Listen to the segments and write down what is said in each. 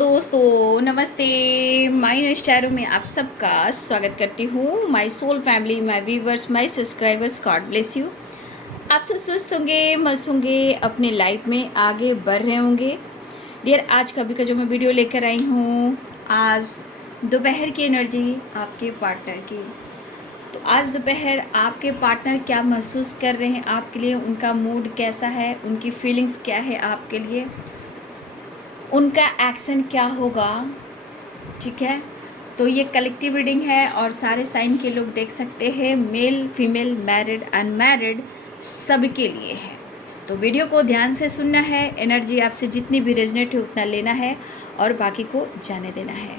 दोस्तों, नमस्ते। माय नेस्टारो में आप सबका स्वागत करती हूँ। My soul family, my viewers, my subscribers, God bless you. आप सब स्वस्थ होंगे, मस्त होंगे, अपने लाइफ में आगे बढ़ रहे होंगे। डियर, आज का जो मैं वीडियो लेकर आई हूँ, आज दोपहर की एनर्जी आपके पार्टनर की। तो आज दोपहर आपके पार्टनर क्या महसूस कर रहे हैं आपके लिए, उनका मूड कैसा है, उनकी फीलिंग्स क्या है आपके लिए, उनका एक्शन क्या होगा। ठीक है, तो ये कलेक्टिव रीडिंग है और सारे साइन के लोग देख सकते हैं, मेल फीमेल, मैरिड अनमैरिड, सबके लिए है। तो वीडियो को ध्यान से सुनना है, एनर्जी आपसे जितनी भी रेजनेट है उतना लेना है और बाकी को जाने देना है।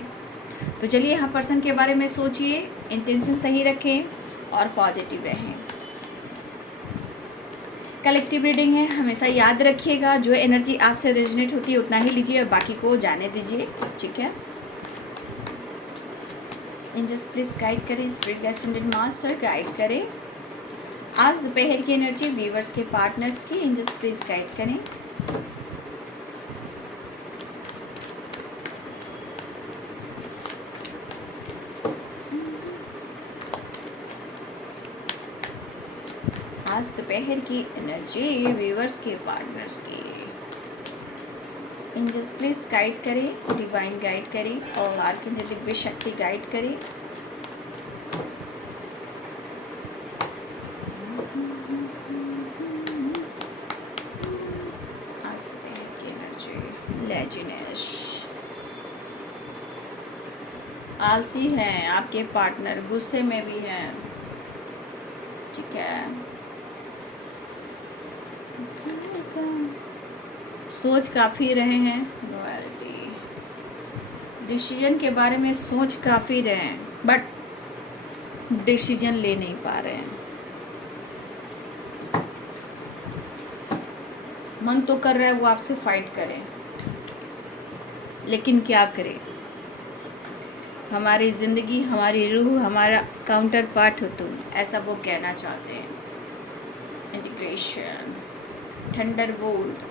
तो चलिए, यहाँ पर्सन के बारे में सोचिए, इंटेंशन सही रखें और पॉजिटिव रहें। कलेक्टिव रीडिंग है, हमेशा याद रखिएगा, जो एनर्जी आपसे रेजोनेट होती है उतना ही लीजिए और बाकी को जाने दीजिए। ठीक है, एंजल्स प्लीज गाइड करें, स्पिरिट गाइडेड मास्टर गाइड करें। आज दोपहर की एनर्जी व्यूअर्स के पार्टनर्स की, एंजल्स प्लीज गाइड करें। आज दोपहर की एनर्जी व्यूअर्स के पार्टनर्स की, एंजल्स प्लीज गाइड करें, डिवाइन गाइड करें और आर्कएंजल दिव्य शक्ति गाइड करें। आज दोपहर की एनर्जी लेजीनेस, आलसी हैं आपके पार्टनर, गुस्से में भी हैं। ठीक है, सोच काफ़ी रहे हैं, रॉयल्टी, डिसीजन के बारे में सोच काफ़ी रहे हैं बट डिसीजन ले नहीं पा रहे हैं। मन तो कर रहा है वो आपसे फाइट करें, लेकिन क्या करें, हमारी ज़िंदगी, हमारी रूह, हमारा काउंटर पार्ट हो तुम, ऐसा वो कहना चाहते हैं। Integration, Thunderbolt,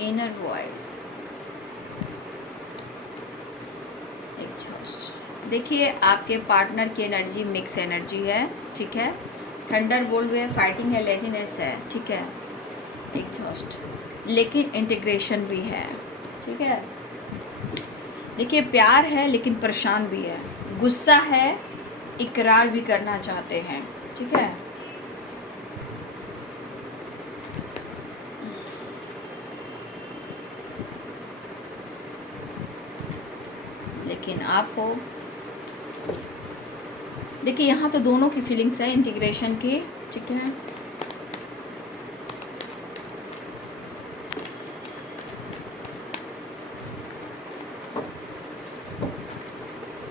inner voice, exhaust. देखिए, आपके पार्टनर की एनर्जी मिक्स एनर्जी है। ठीक है, थंडरबोल्ट भी है, फाइटिंग है, लेजीनेस है। ठीक है, एग्जॉस्ट, लेकिन इंटीग्रेशन भी है। ठीक है, देखिए, प्यार है लेकिन परेशान भी है, गुस्सा है, इकरार भी करना चाहते हैं। ठीक है, लेकिन आपको देखिए, यहाँ तो दोनों की फीलिंग्स है इंटीग्रेशन की। ठीक है,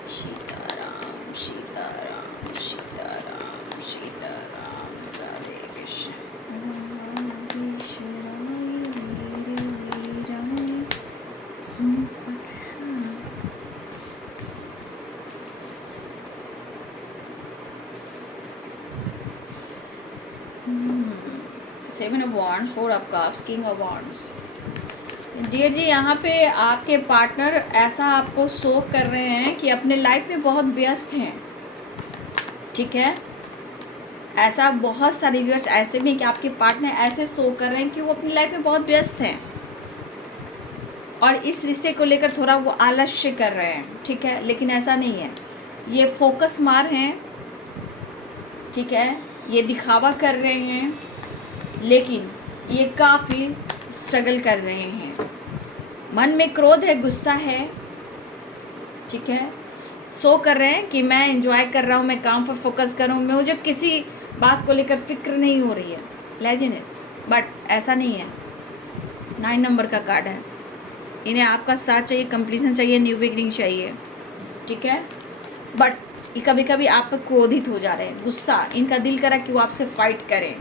Sitaram Sitaram Sitaram Sitaram, Radhe Krishna. Seven of wands, four of cups, king of wands. Dear ji, यहाँ पे आपके पार्टनर ऐसा आपको शो कर रहे हैं कि अपने लाइफ में बहुत व्यस्त हैं। ठीक है, ऐसा बहुत सारे व्यूअर्स ऐसे भी हैं कि आपके पार्टनर ऐसे शो कर रहे हैं कि वो अपनी लाइफ में बहुत व्यस्त हैं और इस रिश्ते को लेकर थोड़ा वो आलस्य कर रहे हैं। ठीक है, लेकिन ऐसा नहीं है, ये फोकस मार हैं। ठीक है, ये दिखावा कर रहे हैं, लेकिन ये काफ़ी स्ट्रगल कर रहे हैं। मन में क्रोध है, गुस्सा है। ठीक है, सो कर रहे हैं कि मैं एंजॉय कर रहा हूँ, मैं काम पर फोकस करूँ, मुझे किसी बात को लेकर फिक्र नहीं हो रही है, लेजीनेस। बट ऐसा नहीं है, 9 नंबर का कार्ड है, इन्हें आपका साथ चाहिए, कंप्लीशन चाहिए, न्यू बिगनिंग चाहिए। ठीक है, बट ये कभी कभी आप पर क्रोधित हो जा रहे हैं, गुस्सा, इनका दिल करा कि वो आपसे फाइट करें,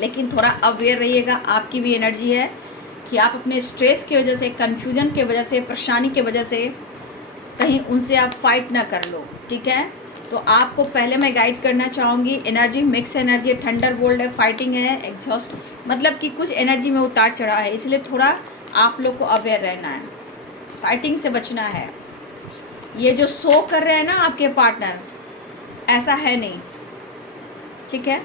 लेकिन थोड़ा अवेयर रहिएगा। आपकी भी एनर्जी है कि आप अपने स्ट्रेस की वजह से, कन्फ्यूजन की वजह से, परेशानी की वजह से कहीं उनसे आप फाइट ना कर लो। ठीक है, तो आपको पहले मैं गाइड करना चाहूँगी, energy mix energy, thunder bolt है, फाइटिंग है, एग्जॉस्ट, मतलब कि कुछ एनर्जी में उतार चढ़ाव है, इसलिए थोड़ा आप लोग को अवेयर रहना है, फाइटिंग से बचना है। ये जो शो कर रहे हैं ना आपके पार्टनर, ऐसा है नहीं, ठीक है।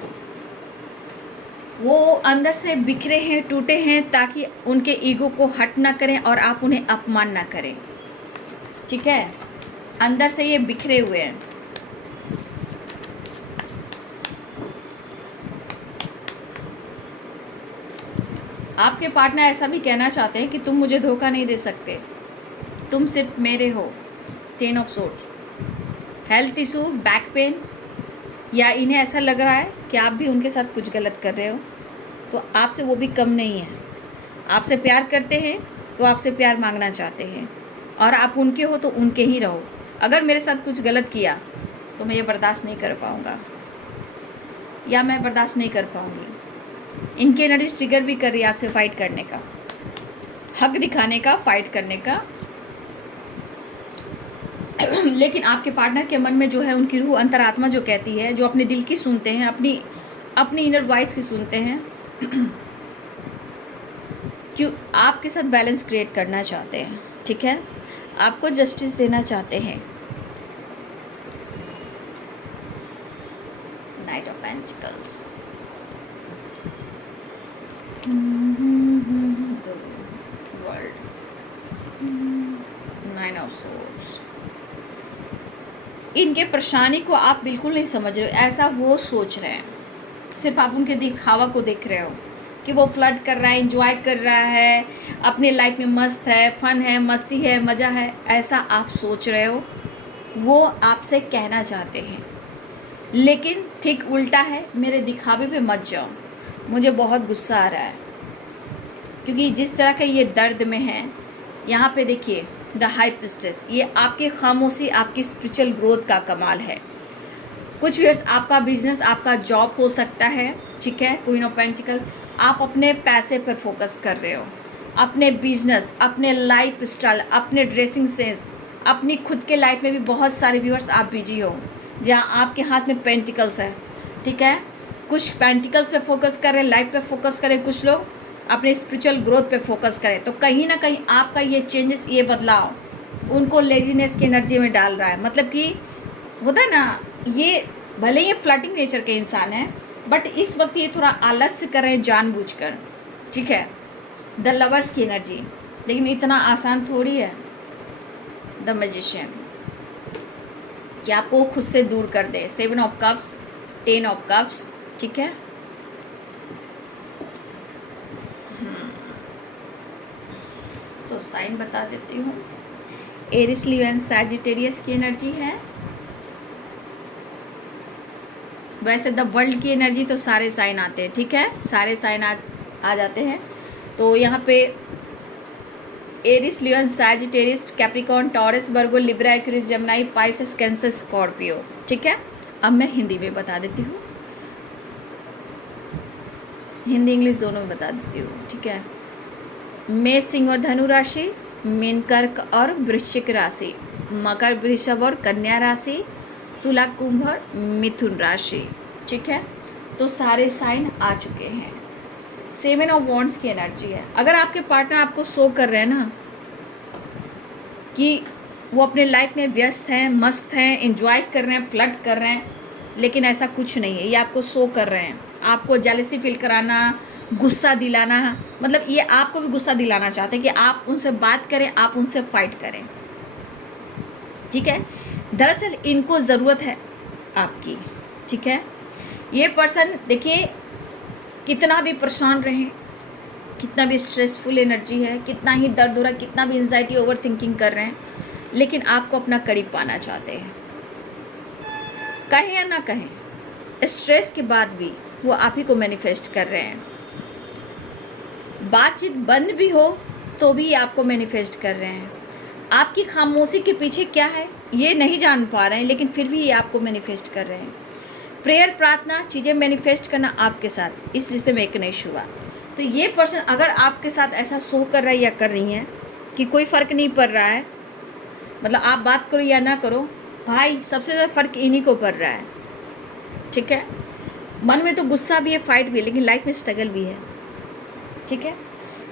वो अंदर से बिखरे हैं, टूटे हैं, ताकि उनके ईगो को हट ना करें और आप उन्हें अपमान ना करें, ठीक है। अंदर से ये बिखरे हुए हैं। आपके पार्टनर ऐसा भी कहना चाहते हैं कि तुम मुझे धोखा नहीं दे सकते, तुम सिर्फ मेरे हो। 10 of swords, health issue, back pain, या इन्हें ऐसा लग रहा है कि आप भी उनके साथ कुछ गलत कर रहे हो, तो आपसे वो भी कम नहीं है। आपसे प्यार करते हैं तो आपसे प्यार मांगना चाहते हैं, और आप उनके हो तो उनके ही रहो। अगर मेरे साथ कुछ गलत किया तो मैं ये बर्दाश्त नहीं कर पाऊँगा, या मैं बर्दाश्त नहीं कर पाऊँगी। इनकी एनर्जी ट्रिगर भी कर रही है आपसे फाइट करने का, हक दिखाने का, फाइट करने का। लेकिन आपके पार्टनर के मन में जो है, उनकी रूह अंतरात्मा जो कहती है, जो अपने दिल की सुनते हैं, अपनी इनर वॉइस की सुनते हैं, क्यों आपके साथ बैलेंस क्रिएट करना चाहते हैं, ठीक है। आपको जस्टिस देना चाहते हैं। Night of pentacles, world, 9 of swords. इनके परेशानी को आप बिल्कुल नहीं समझ रहे हो, ऐसा वो सोच रहे हैं। सिर्फ आप उनके दिखावा को देख रहे हो कि वो फ्लर्ट कर रहा है, एंजॉय कर रहा है, अपनी लाइफ में मस्त है, फन है, मस्ती है, मज़ा है, ऐसा आप सोच रहे हो। वो आपसे कहना चाहते हैं, लेकिन ठीक उल्टा है। मेरे दिखावे पे मत जाओ, मुझे बहुत गुस्सा आ रहा है, क्योंकि जिस तरह के ये दर्द में हैं, यहाँ पे देखिए द हाई प्रिस्टेस, ये आपकी खामोशी आपकी स्पिरिचुअल ग्रोथ का कमाल है। कुछ इयर्स आपका बिजनेस, आपका जॉब हो सकता है, ठीक है। क्वीन ऑफ पेंटिकल्स, आप अपने पैसे पर फोकस कर रहे हो, अपने बिजनेस, अपने लाइफ स्टाइल, अपने ड्रेसिंग सेंस, अपनी खुद के लाइफ में भी बहुत सारे व्यूअर्स आप बिजी हो, जहाँ आपके हाथ में पेंटिकल्स है, ठीक है। कुछ पेंटिकल्स पे फोकस करें, लाइफ पे फोकस करें, कुछ लोग अपने स्पिरिचुअल ग्रोथ पे फोकस करें। तो कहीं ना कहीं आपका ये चेंजेस, ये बदलाव उनको लेजीनेस की एनर्जी में डाल रहा है। मतलब कि होता है ना, ये भले ही फ्लर्टिंग नेचर के इंसान हैं, बट इस वक्त ये थोड़ा आलस्य कर रहे हैं जानबूझकर, ठीक है। द लवर्स की एनर्जी, लेकिन इतना आसान थोड़ी है द मैजिशियन कि आपको खुद से दूर कर दे। 7 ऑफ कप्स, 10 ऑफ कप्स, ठीक है। तो साइन बता देती हूँ। एरिस, लियो एंड सैजिटेरियस की एनर्जी है। वैसे द वर्ल्ड की एनर्जी तो सारे साइन आते हैं, ठीक है, सारे साइन आ जाते हैं। तो यहाँ पे Aries, Leo and Sagittarius, Capricorn, Taurus, Virgo, Libra, Aquarius, Gemini, Pisces, Cancer, Scorpio, ठीक है। अब मैं हिंदी में बता देती हूँ, हिंदी इंग्लिश दोनों में बता देती हूँ, ठीक है। मेष, सिंह और धनु राशि, मीन, कर्क और वृश्चिक राशि, मकर, वृषभ और कन्या राशि, तुला, कुंभ और मिथुन राशि, ठीक है। तो सारे साइन आ चुके हैं। 7 ऑफ वॉन्ड्स की एनर्जी है। अगर आपके पार्टनर आपको शो कर रहे हैं ना कि वो अपने लाइफ में व्यस्त हैं, मस्त हैं, एंजॉय कर रहे हैं, फ्लर्ट कर रहे हैं, लेकिन ऐसा कुछ नहीं है। ये आपको शो कर रहे हैं, आपको जेलसी फील कराना, गुस्सा दिलाना, मतलब ये आपको भी गुस्सा दिलाना चाहते हैं कि आप उनसे बात करें, आप उनसे फाइट करें, ठीक है। दरअसल इनको ज़रूरत है आपकी, ठीक है। ये पर्सन देखिए कितना भी परेशान रहे, कितना भी स्ट्रेसफुल एनर्जी है, कितना ही दर्द हो रहा है, कितना भी एंजाइटी, ओवर थिंकिंग कर रहे हैं, लेकिन आपको अपना करीब पाना चाहते हैं। कहें या ना कहें, स्ट्रेस के बाद भी वो आप ही को मैनिफेस्ट कर रहे हैं। बातचीत बंद भी हो तो भी आपको मैनिफेस्ट कर रहे हैं। आपकी खामोशी के पीछे क्या है ये नहीं जान पा रहे हैं, लेकिन फिर भी ये आपको मैनिफेस्ट कर रहे हैं। प्रेयर, प्रार्थना, चीज़ें मैनिफेस्ट करना आपके साथ इस रिश्ते में एक नहीं हुआ। तो ये पर्सन अगर आपके साथ ऐसा शो कर रहा है या कर रही हैं कि कोई फ़र्क नहीं पड़ रहा है, मतलब आप बात करो या ना करो, भाई सबसे ज़्यादा फ़र्क इन्हीं को पड़ रहा है, ठीक है। मन में तो गुस्सा भी है, फाइट भी है, लेकिन लाइफ में स्ट्रगल भी है, ठीक है।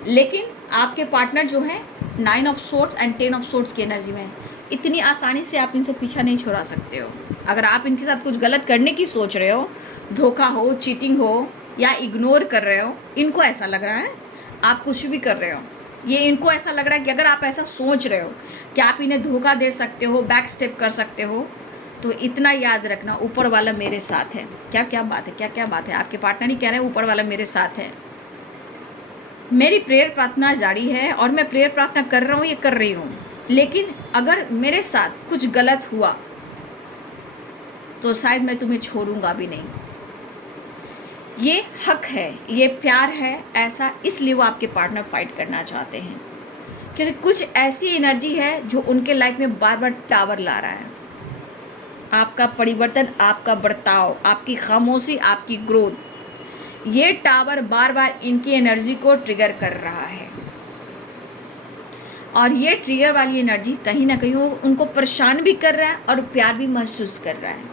लेकिन आपके पार्टनर जो है 9 of swords and 10 of swords की एनर्जी में है। इतनी आसानी से आप इनसे पीछा नहीं छुड़ा सकते हो। अगर आप इनके साथ कुछ गलत करने की सोच रहे हो, धोखा हो, चीटिंग हो या इग्नोर कर रहे हो, इनको ऐसा लग रहा है आप कुछ भी कर रहे हो, ये इनको ऐसा लग रहा है कि अगर आप ऐसा सोच रहे हो कि आप इन्हें धोखा दे सकते हो, बैक स्टेप कर सकते हो, तो इतना याद रखना, ऊपर वाला मेरे साथ है। क्या क्या बात है, क्या क्या बात है। आपके पार्टनर ही कह रहे हैं ऊपर वाला मेरे साथ है। मेरी प्रेयर प्रार्थना जारी है और मैं प्रेयर प्रार्थना कर रहा हूँ, ये कर रही हूँ, लेकिन अगर मेरे साथ कुछ गलत हुआ तो शायद मैं तुम्हें छोड़ूंगा भी नहीं। ये हक है, ये प्यार है, ऐसा इसलिए वो आपके पार्टनर फाइट करना चाहते हैं, क्योंकि कुछ ऐसी एनर्जी है जो उनके लाइफ में बार बार टावर ला रहा है। आपका परिवर्तन, आपका बर्ताव, आपकी खामोशी, आपकी ग्रोथ, ये टावर बार बार इनकी एनर्जी को ट्रिगर कर रहा है। और ये ट्रिगर वाली एनर्जी कहीं ना कहीं वो उनको परेशान भी कर रहा है और प्यार भी महसूस कर रहा है।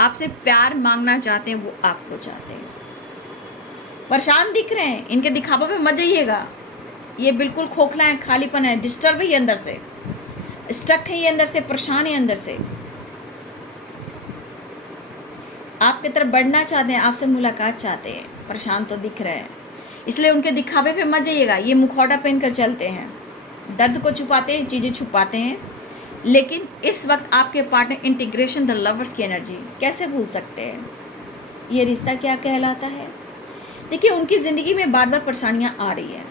आपसे प्यार मांगना चाहते हैं, वो आपको चाहते हैं। परेशान दिख रहे हैं, इनके दिखावा पे मत जाइएगा। ये बिल्कुल खोखला है, खालीपन है, डिस्टर्ब है ये अंदर से, स्टक है ये अंदर से, परेशान है अंदर से। आपकी तरफ बढ़ना चाहते हैं, आपसे मुलाकात चाहते हैं, परेशान तो दिख रहे हैं, इसलिए उनके दिखावे पे मत जाइएगा। ये मुखौटा पहन कर चलते हैं, दर्द को छुपाते हैं, चीज़ें छुपाते हैं। लेकिन इस वक्त आपके पार्टनर इंटीग्रेशन द लवर्स की एनर्जी कैसे भूल सकते हैं? ये रिश्ता क्या कहलाता है? देखिए, उनकी ज़िंदगी में बार बार परेशानियाँ आ रही हैं,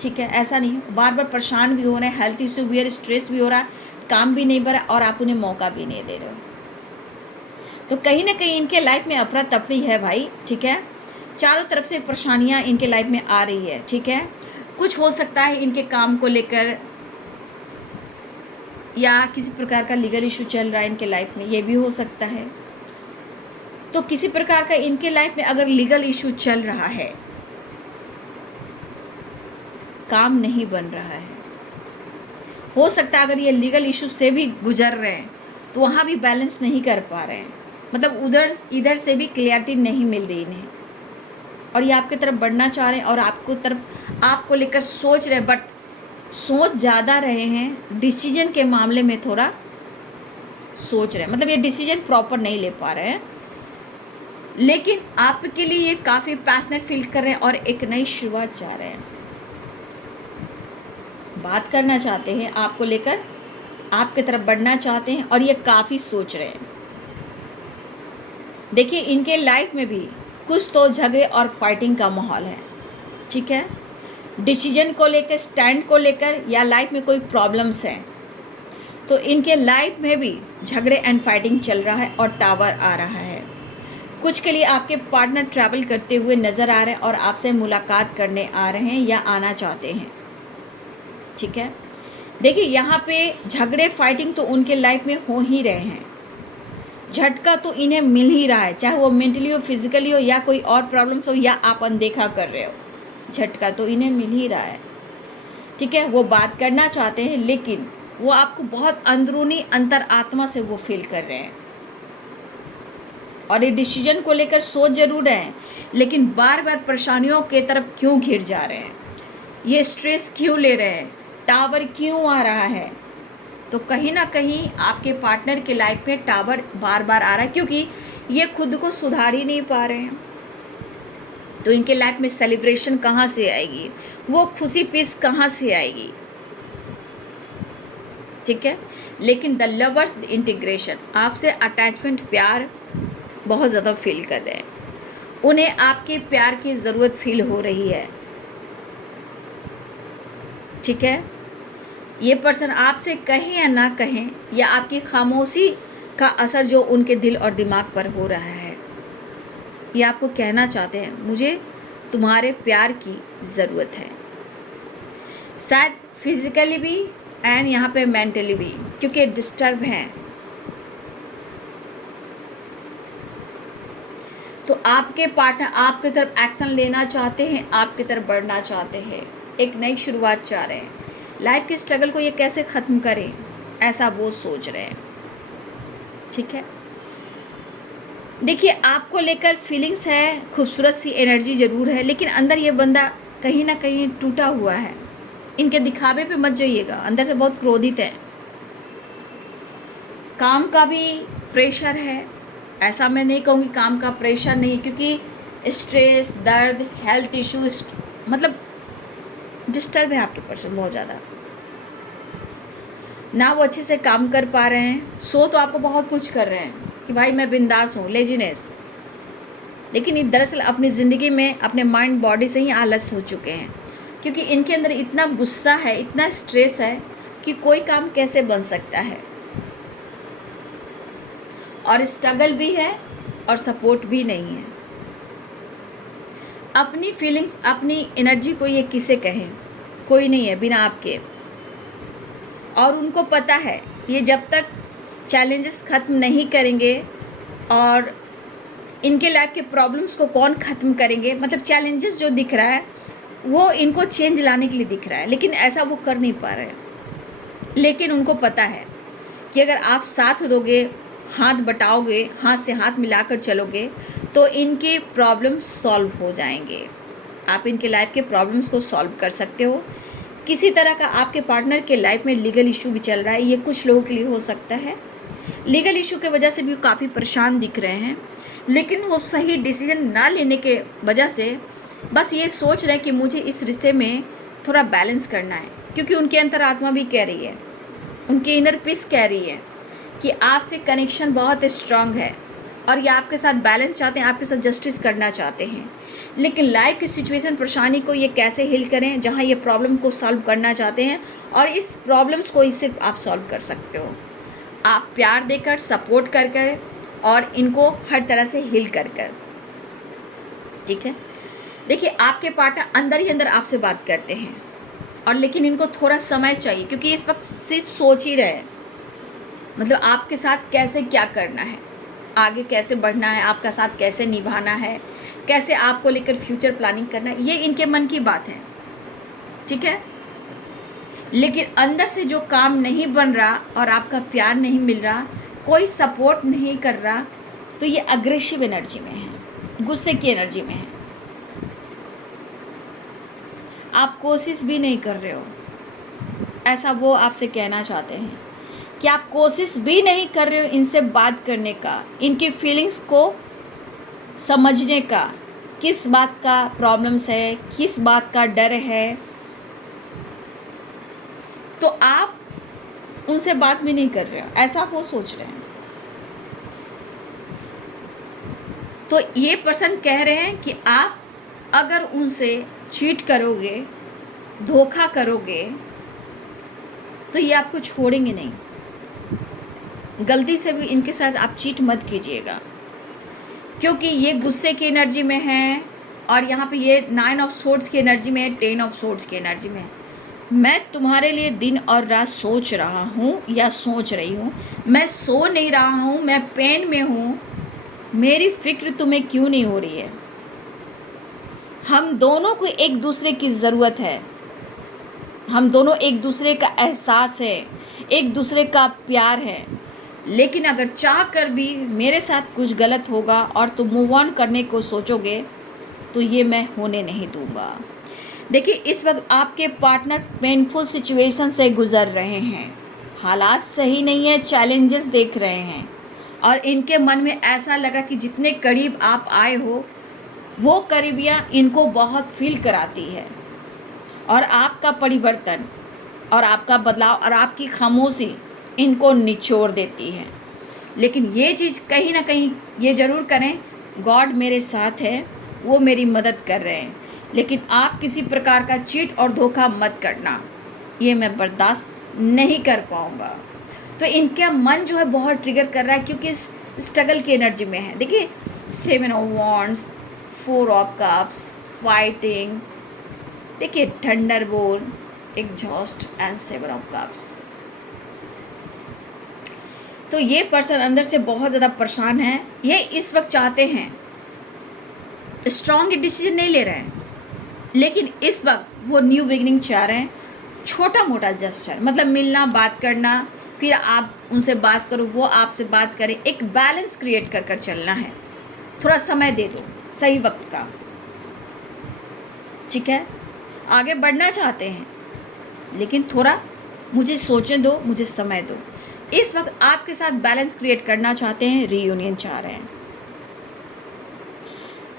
ठीक है, ऐसा नहीं, बार बार परेशान भी हो रहे हैं, हेल्थ इशू भी है, स्ट्रेस भी हो रहा है, काम भी नहीं बढ़ रहा और आप उन्हें मौका भी नहीं दे रहे हो। तो कहीं ना कहीं इनके लाइफ में अफरा तफरी है भाई, ठीक है। चारों तरफ से परेशानियां इनके लाइफ में आ रही है, ठीक है। कुछ हो सकता है इनके काम को लेकर या किसी प्रकार का लीगल इशू चल रहा है इनके लाइफ में, ये भी हो सकता है। तो किसी प्रकार का इनके लाइफ में अगर लीगल इशू चल रहा है, काम नहीं बन रहा है, हो सकता है अगर ये लीगल इशू से भी गुजर रहे हैं तो वहाँ भी बैलेंस नहीं कर पा रहे हैं, मतलब इधर से भी क्लियरिटी नहीं मिल रही इन्हें, और ये आपकी तरफ बढ़ना चाह रहे हैं और आपको लेकर सोच रहे हैं, बट सोच ज़्यादा रहे हैं, डिसीजन के मामले में थोड़ा सोच रहे हैं, मतलब ये डिसीजन प्रॉपर नहीं ले पा रहे हैं। लेकिन आपके लिए ये काफ़ी पैशनेट फील कर रहे हैं और एक नई शुरुआत चाह रहे हैं, बात करना चाहते हैं आपको लेकर, आपकी तरफ बढ़ना चाहते हैं और ये काफ़ी सोच रहे हैं। देखिए, इनके लाइफ में भी कुछ तो झगड़े और फाइटिंग का माहौल है, ठीक है, डिसीजन को लेकर, स्टैंड को लेकर, या लाइफ में कोई प्रॉब्लम्स हैं, तो इनके लाइफ में भी झगड़े एंड फाइटिंग चल रहा है और टावर आ रहा है। कुछ के लिए आपके पार्टनर ट्रैवल करते हुए नज़र आ रहे हैं और आपसे मुलाकात करने आ रहे हैं या आना चाहते हैं, ठीक है। देखिए, यहाँ पे झगड़े फाइटिंग तो उनके लाइफ में हो ही रहे हैं, झटका तो इन्हें मिल ही रहा है, चाहे वो मेंटली हो, फिजिकली हो, या कोई और प्रॉब्लम्स हो, या आप अनदेखा कर रहे हो, झटका तो इन्हें मिल ही रहा है, ठीक है। वो बात करना चाहते हैं, लेकिन वो आपको बहुत अंदरूनी अंतरात्मा से वो फील कर रहे हैं, और ये डिसीजन को लेकर सोच जरूर रहे हैं, लेकिन बार बार परेशानियों के तरफ क्यों घिर जा रहे हैं, ये स्ट्रेस क्यों ले रहे हैं, टावर क्यों आ रहा है? तो कहीं ना कहीं आपके पार्टनर के लाइफ में टावर बार बार आ रहा है, क्योंकि ये खुद को सुधार ही नहीं पा रहे हैं। तो इनके लाइफ में सेलिब्रेशन कहाँ से आएगी, वो खुशी पीस कहाँ से आएगी, ठीक है। लेकिन द लवर्स, द इंटीग्रेशन, आपसे अटैचमेंट, प्यार बहुत ज़्यादा फील कर रहे हैं, उन्हें आपके प्यार की ज़रूरत फील हो रही है, ठीक है। ये पर्सन आपसे कहें या ना कहें, या आपकी खामोशी का असर जो उनके दिल और दिमाग पर हो रहा है, ये आपको कहना चाहते हैं, मुझे तुम्हारे प्यार की ज़रूरत है, शायद फिजिकली भी एंड यहाँ पे मेंटली भी, क्योंकि डिस्टर्ब हैं। तो आपके पार्टनर आपकी तरफ एक्शन लेना चाहते हैं, आपकी तरफ बढ़ना चाहते हैं, एक नई शुरुआत चाह रहे हैं। लाइफ के स्ट्रगल को ये कैसे ख़त्म करें, ऐसा वो सोच रहे हैं। ठीक है, देखिए आपको लेकर फीलिंग्स है, खूबसूरत सी एनर्जी ज़रूर है, लेकिन अंदर ये बंदा कहीं ना कहीं टूटा हुआ है। इनके दिखावे पे मत जाइएगा, अंदर से बहुत क्रोधित है। काम का भी प्रेशर है, ऐसा मैं नहीं कहूँगी काम का प्रेशर नहीं, क्योंकि स्ट्रेस, दर्द, हेल्थ इशू, मतलब डिस्टर्ब है आपके पर्सन बहुत ज़्यादा। ना वो अच्छे से काम कर पा रहे हैं। सो तो आपको बहुत कुछ कर रहे हैं कि भाई मैं बिंदास हूँ, लेजीनेस, लेकिन ये दरअसल अपनी ज़िंदगी में अपने माइंड बॉडी से ही आलस हो चुके हैं, क्योंकि इनके अंदर इतना गुस्सा है, इतना स्ट्रेस है कि कोई काम कैसे बन सकता है। और स्ट्रगल भी है और सपोर्ट भी नहीं है। अपनी फीलिंग्स, अपनी एनर्जी को ये किसे कहें, कोई नहीं है बिना आपके। और उनको पता है ये जब तक चैलेंजेस ख़त्म नहीं करेंगे, और इनके लाइफ के प्रॉब्लम्स को कौन ख़त्म करेंगे, मतलब चैलेंजेस जो दिख रहा है वो इनको चेंज लाने के लिए दिख रहा है, लेकिन ऐसा वो कर नहीं पा रहे हैं। लेकिन उनको पता है कि अगर आप साथ दोगे, हाथ बटाओगे, हाथ से हाथ मिलाकर चलोगे, तो इनके प्रॉब्लम्स सॉल्व हो जाएंगे। आप इनके लाइफ के प्रॉब्लम्स को सॉल्व कर सकते हो। किसी तरह का आपके पार्टनर के लाइफ में लीगल इशू भी चल रहा है, ये कुछ लोगों के लिए हो सकता है। लीगल इशू के वजह से भी काफ़ी परेशान दिख रहे हैं, लेकिन वो सही डिसीजन ना लेने के वजह से बस ये सोच रहे हैं कि मुझे इस रिश्ते में थोड़ा बैलेंस करना है, क्योंकि उनकी अंतरात्मा भी कह रही है, उनकी इनर पीस कह रही है कि आपसे कनेक्शन बहुत स्ट्रांग है और ये आपके साथ बैलेंस चाहते हैं, आपके साथ जस्टिस करना चाहते हैं। लेकिन लाइफ की सिचुएशन, परेशानी को ये कैसे हिल करें जहाँ ये प्रॉब्लम को सॉल्व करना चाहते हैं, और इस प्रॉब्लम्स को ही सिर्फ आप सॉल्व कर सकते हो, आप प्यार देकर, सपोर्ट कर कर, और इनको हर तरह से हिल कर कर। ठीक है, देखिए आपके पार्टनर अंदर ही अंदर आपसे बात करते हैं, और लेकिन इनको थोड़ा समय चाहिए, क्योंकि इस वक्त सिर्फ सोच ही रहे, मतलब आपके साथ कैसे क्या करना है, आगे कैसे बढ़ना है, आपका साथ कैसे निभाना है, कैसे आपको लेकर फ्यूचर प्लानिंग करना है, ये इनके मन की बात है। ठीक है, लेकिन अंदर से जो काम नहीं बन रहा और आपका प्यार नहीं मिल रहा, कोई सपोर्ट नहीं कर रहा, तो ये अग्रेसिव एनर्जी में है, गुस्से की एनर्जी में है। आप कोशिश भी नहीं कर रहे हो, ऐसा वो आपसे कहना चाहते हैं कि आप कोशिश भी नहीं कर रहे हो इनसे बात करने का, इनकी फीलिंग्स को समझने का, किस बात का प्रॉब्लम्स है, किस बात का डर है, तो आप उनसे बात भी नहीं कर रहे हो, ऐसा वो सोच रहे हैं। तो ये पर्सन कह रहे हैं कि आप अगर उनसे चीट करोगे, धोखा करोगे, तो ये आपको छोड़ेंगे नहीं। गलती से भी इनके साथ आप चीट मत कीजिएगा, क्योंकि ये गुस्से की एनर्जी में है, और यहाँ पे ये 9 ऑफ सोर्ड्स की एनर्जी में है, 10 ऑफ सोर्ड्स की एनर्जी में है। मैं तुम्हारे लिए दिन और रात सोच रहा हूँ या सोच रही हूँ, मैं सो नहीं रहा हूँ, मैं पेन में हूँ, मेरी फिक्र तुम्हें क्यों नहीं हो रही है। हम दोनों को एक दूसरे की ज़रूरत है, हम दोनों एक दूसरे का एहसास है, एक दूसरे का प्यार है, लेकिन अगर चाह कर भी मेरे साथ कुछ गलत होगा और तुम मूव ऑन करने को सोचोगे, तो ये मैं होने नहीं दूंगा। देखिए इस वक्त आपके पार्टनर पेनफुल सिचुएशन से गुज़र रहे हैं, हालात सही नहीं है, चैलेंजेस देख रहे हैं, और इनके मन में ऐसा लगा कि जितने करीब आप आए हो, वो करीबियाँ इनको बहुत फील कराती है, और आपका परिवर्तन और आपका बदलाव और आपकी खामोशी इनको निचोड़ देती है। लेकिन ये चीज़ कहीं ना कहीं ये ज़रूर करें, गॉड मेरे साथ है, वो मेरी मदद कर रहे हैं, लेकिन आप किसी प्रकार का चीट और धोखा मत करना, ये मैं बर्दाश्त नहीं कर पाऊँगा। तो इनका मन जो है बहुत ट्रिगर कर रहा है, क्योंकि स्ट्रगल की एनर्जी में है। देखिए 7 of wands, 4 of cups, fighting, देखिए thunderbolt, exhaust and 7 of cups. तो ये पर्सन अंदर से बहुत ज़्यादा परेशान है। ये इस वक्त चाहते हैं, स्ट्रॉन्ग डिसीजन नहीं ले रहे हैं, लेकिन इस वक्त वो न्यू बिगिनिंग चाह रहे हैं। छोटा मोटा जेस्चर, मतलब मिलना, बात करना, फिर आप उनसे बात करो, वो आपसे बात करें। एक बैलेंस क्रिएट कर कर चलना है। थोड़ा समय दे दो सही वक्त का, ठीक है। आगे बढ़ना चाहते हैं लेकिन थोड़ा मुझे सोचने दो, मुझे समय दो। इस वक्त आपके साथ बैलेंस क्रिएट करना चाहते हैं, रीयूनियन चाह रहे हैं।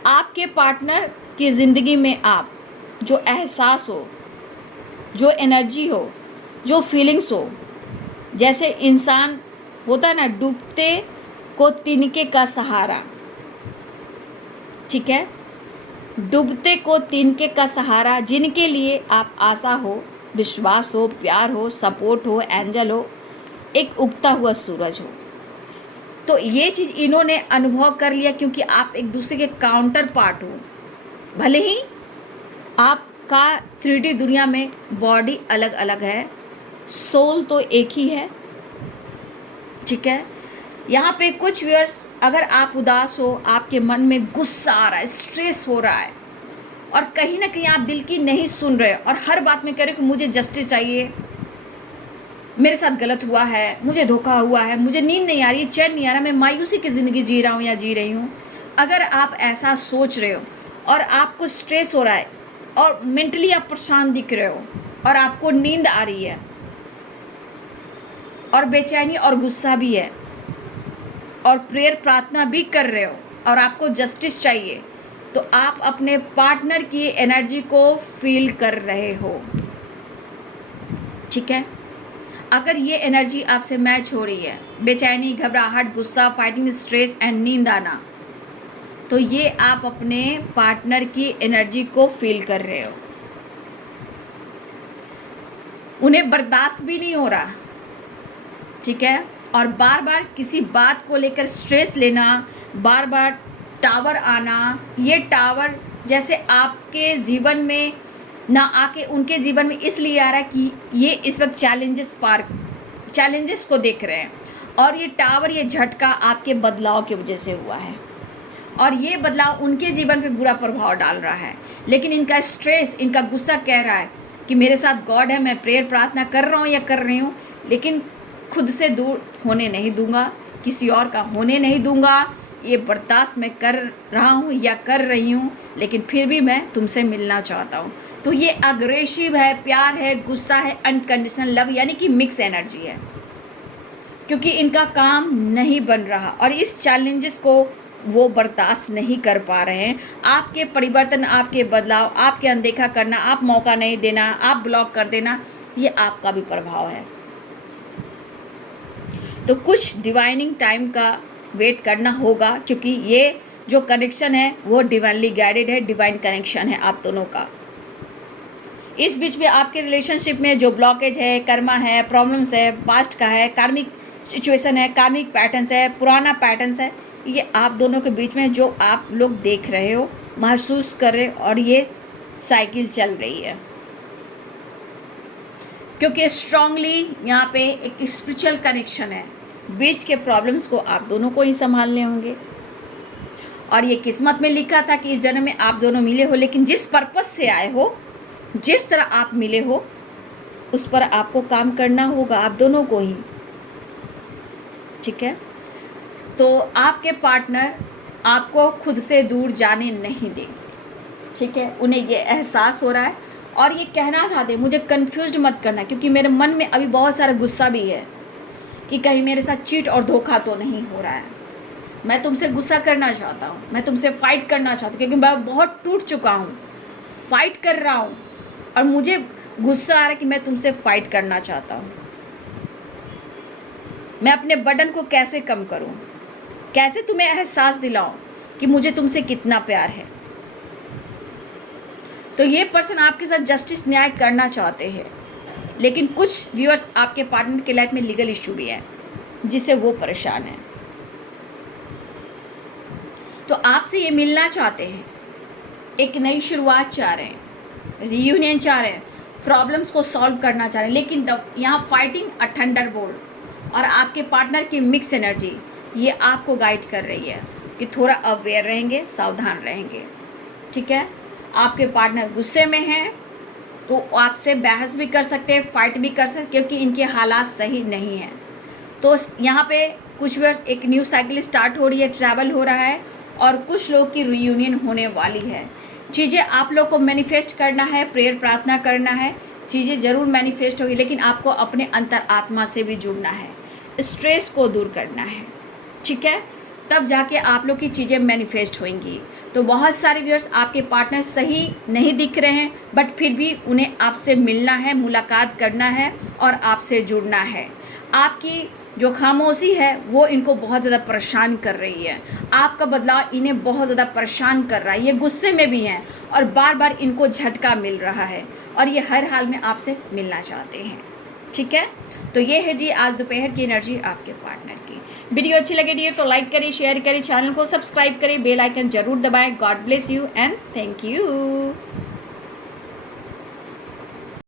आपके पार्टनर की ज़िंदगी में आप जो एहसास हो, जो एनर्जी हो, जो फीलिंग्स हो, जैसे इंसान होता है ना, डूबते को तिनके का सहारा, ठीक है, डूबते को तिनके का सहारा, जिनके लिए आप आशा हो, विश्वास हो, प्यार हो, सपोर्ट हो, एंजल हो, एक उगता हुआ सूरज हो। तो ये चीज़ इन्होंने अनुभव कर लिया, क्योंकि आप एक दूसरे के काउंटर पार्ट हो। भले ही आपका 3D दुनिया में बॉडी अलग अलग है, सोल तो एक ही है, ठीक है। यहाँ पे कुछ व्यूअर्स, अगर आप उदास हो, आपके मन में गुस्सा आ रहा है, स्ट्रेस हो रहा है, और कहीं ना कहीं आप दिल की नहीं सुन रहे और हर बात में कह रहे हो कि मुझे जस्टिस चाहिए, मेरे साथ गलत हुआ है, मुझे धोखा हुआ है, मुझे नींद नहीं आ रही है, चैन नहीं आ रहा, मैं मायूसी की ज़िंदगी जी रहा हूँ या जी रही हूँ। अगर आप ऐसा सोच रहे हो और आपको स्ट्रेस हो रहा है और मेंटली आप परेशान दिख रहे हो और आपको नींद आ रही है और बेचैनी और गुस्सा भी है और प्रेयर प्रार्थना भी कर रहे हो और आपको जस्टिस चाहिए, तो आप अपने पार्टनर की एनर्जी को फील कर रहे हो, ठीक है। अगर ये एनर्जी आपसे मैच हो रही है, बेचैनी, घबराहट, गुस्सा, फाइटिंग, स्ट्रेस एंड नींद आना, तो ये आप अपने पार्टनर की एनर्जी को फील कर रहे हो। उन्हें बर्दाश्त भी नहीं हो रहा, ठीक है, और बार बार किसी बात को लेकर स्ट्रेस लेना, बार बार टावर आना, ये टावर जैसे आपके जीवन में ना आके उनके जीवन में इसलिए आ रहा है कि ये इस वक्त चैलेंजेस को देख रहे हैं, और ये टावर, ये झटका आपके बदलाव की वजह से हुआ है, और ये बदलाव उनके जीवन पे बुरा प्रभाव डाल रहा है। लेकिन इनका स्ट्रेस, इनका गुस्सा कह रहा है कि मेरे साथ गॉड है, मैं प्रेयर प्रार्थना कर रहा हूँ या कर रही हूँ, लेकिन खुद से दूर होने नहीं दूंगा, किसी और का होने नहीं दूंगा, ये बर्दाश्त मैं कर रहा हूँ या कर रही हूँ, लेकिन फिर भी मैं तुमसे मिलना चाहता हूँ। तो ये अग्रेसिव है, प्यार है, गुस्सा है, अनकंडीशनल लव, यानी कि मिक्स एनर्जी है, क्योंकि इनका काम नहीं बन रहा और इस चैलेंजेस को वो बर्दाश्त नहीं कर पा रहे हैं। आपके परिवर्तन, आपके बदलाव, आपके अनदेखा करना, आप मौका नहीं देना, आप ब्लॉक कर देना, ये आपका भी प्रभाव है। तो कुछ डिवाइनिंग टाइम का वेट करना होगा, क्योंकि ये जो कनेक्शन है वो डिवाइनली गाइडेड है, डिवाइन कनेक्शन है आप दोनों का। इस बीच में आपके रिलेशनशिप में जो ब्लॉकेज है, कर्मा है, प्रॉब्लम्स है, पास्ट का है, कार्मिक सिचुएशन है, कार्मिक पैटर्न्स है, पुराना पैटर्न्स है, ये आप दोनों के बीच में जो आप लोग देख रहे हो, महसूस कर रहे हो, और ये साइकिल चल रही है, क्योंकि स्ट्रांगली यहाँ पे एक स्पिरिचुअल कनेक्शन है। बीच के प्रॉब्लम्स को आप दोनों को ही संभालने होंगे, और ये किस्मत में लिखा था कि इस जन्म में आप दोनों मिले हो, लेकिन जिस पर्पस से आए हो, जिस तरह आप मिले हो, उस पर आपको काम करना होगा, आप दोनों को ही, ठीक है। तो आपके पार्टनर आपको खुद से दूर जाने नहीं देंगे, ठीक है। उन्हें ये एहसास हो रहा है और ये कहना चाहते हैं, मुझे कंफ्यूज्ड मत करना, क्योंकि मेरे मन में अभी बहुत सारा गुस्सा भी है कि कहीं मेरे साथ चीट और धोखा तो नहीं हो रहा है। मैं तुमसे गुस्सा करना चाहता हूँ, मैं तुमसे फाइट करना चाहता हूँ, क्योंकि मैं बहुत टूट चुका हूँ, फाइट कर रहा हूँ, और मुझे गुस्सा आ रहा है कि मैं तुमसे फाइट करना चाहता हूँ। मैं अपने बर्डन को कैसे कम करूँ, कैसे तुम्हें एहसास दिलाऊं कि मुझे तुमसे कितना प्यार है। तो ये पर्सन आपके साथ जस्टिस, न्याय करना चाहते हैं, लेकिन कुछ व्यूअर्स आपके पार्टनर के लाइफ में लीगल इश्यू भी है जिससे वो परेशान है। तो आपसे ये मिलना चाहते हैं, एक नई शुरुआत चाह रहे हैं, रीयूनियन चाह रहे हैं, प्रॉब्लम्स को सॉल्व करना चाह रहे हैं, लेकिन यहाँ फाइटिंग अ थंडरबोल्ट, और आपके पार्टनर की मिक्स एनर्जी ये आपको गाइड कर रही है कि थोड़ा अवेयर रहेंगे, सावधान रहेंगे, ठीक है। आपके पार्टनर गुस्से में हैं तो आपसे बहस भी कर सकते हैं, फाइट भी कर सकते, क्योंकि इनके हालात सही नहीं हैं। तो यहाँ पे कुछ वर्ष एक न्यू साइकिल स्टार्ट हो रही है, ट्रैवल हो रहा है, और कुछ लोग की रियूनियन होने वाली है। चीज़ें आप लोग को मैनिफेस्ट करना है, प्रेयर प्रार्थना करना है, चीज़ें ज़रूर मैनिफेस्ट होगी, लेकिन आपको अपने अंतर आत्मा से भी जुड़ना है, स्ट्रेस को दूर करना है, ठीक है, तब जाके आप लोग की चीज़ें मैनिफेस्ट होंगी। तो बहुत सारे व्यूअर्स आपके पार्टनर सही नहीं दिख रहे हैं, बट फिर भी उन्हें आपसे मिलना है, मुलाकात करना है और आपसे जुड़ना है। आपकी जो खामोशी है वो इनको बहुत ज़्यादा परेशान कर रही है, आपका बदलाव इन्हें बहुत ज़्यादा परेशान कर रहा है, ये गुस्से में भी हैं और बार बार इनको झटका मिल रहा है और ये हर हाल में आपसे मिलना चाहते हैं, ठीक है। तो ये है जी आज दोपहर की एनर्जी आपके पार्टनर की। वीडियो अच्छी लगे डियर तो लाइक करिए, शेयर करिए, चैनल को सब्सक्राइब करिए, बेल आइकन जरूर दबाएं। God bless you and thank you.